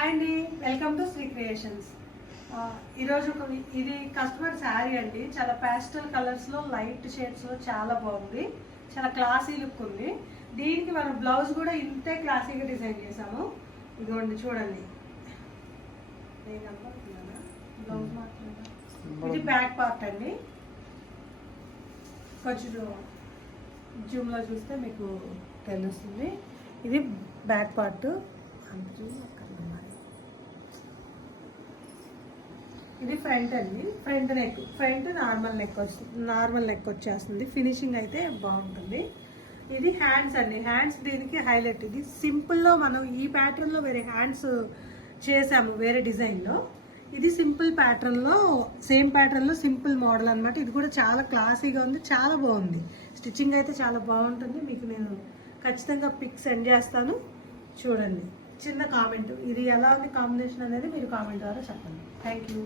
Hi అండి, welcome to Shri creations. ఈరోజు ఇది కస్టమర్ శారీ అండి. చాలా ప్యాస్టల్ కలర్స్లో లైట్ షేడ్స్లో చాలా బాగుంది, చాలా క్లాసీ లుక్ ఉంది. దీనికి మనం బ్లౌజ్ కూడా ఇంతే క్లాసీగా డిజైన్ చేసాము. ఇదిగోండి చూడండి, బ్లౌజ్ మాత్రమే. ఇది బ్యాక్ పార్ట్ అండి. కొంచెం జూమ్లో చూస్తే మీకు తెలుస్తుంది. ఇది బ్యాక్ పార్ట్. ఇది ఫ్రంట్ అండి. ఫ్రంట్ నార్మల్ నెక్ వచ్చేస్తుంది. ఫినిషింగ్ అయితే బాగుంటుంది. ఇది హ్యాండ్స్ అండి. హ్యాండ్స్ దీనికి హైలైట్. ఇది సింపుల్లో మనం ఈ ప్యాటర్న్లో వేరే హ్యాండ్స్ చేసాము, వేరే డిజైన్లో. ఇది సింపుల్ ప్యాటర్న్లో, సేమ్ ప్యాటర్న్లో సింపుల్ మోడల్ అనమాట. ఇది కూడా చాలా క్లాసీగా ఉంది, చాలా బాగుంది. స్టిచ్చింగ్ అయితే చాలా బాగుంటుంది. మీకు నేను ఖచ్చితంగా పిక్ సెండ్ చేస్తాను, చూడండి. చిన్న కామెంట్, ఇది ఎలా ఉంది కాంబినేషన్ అనేది మీరు కామెంట్ ద్వారా చెప్పండి. Thank you.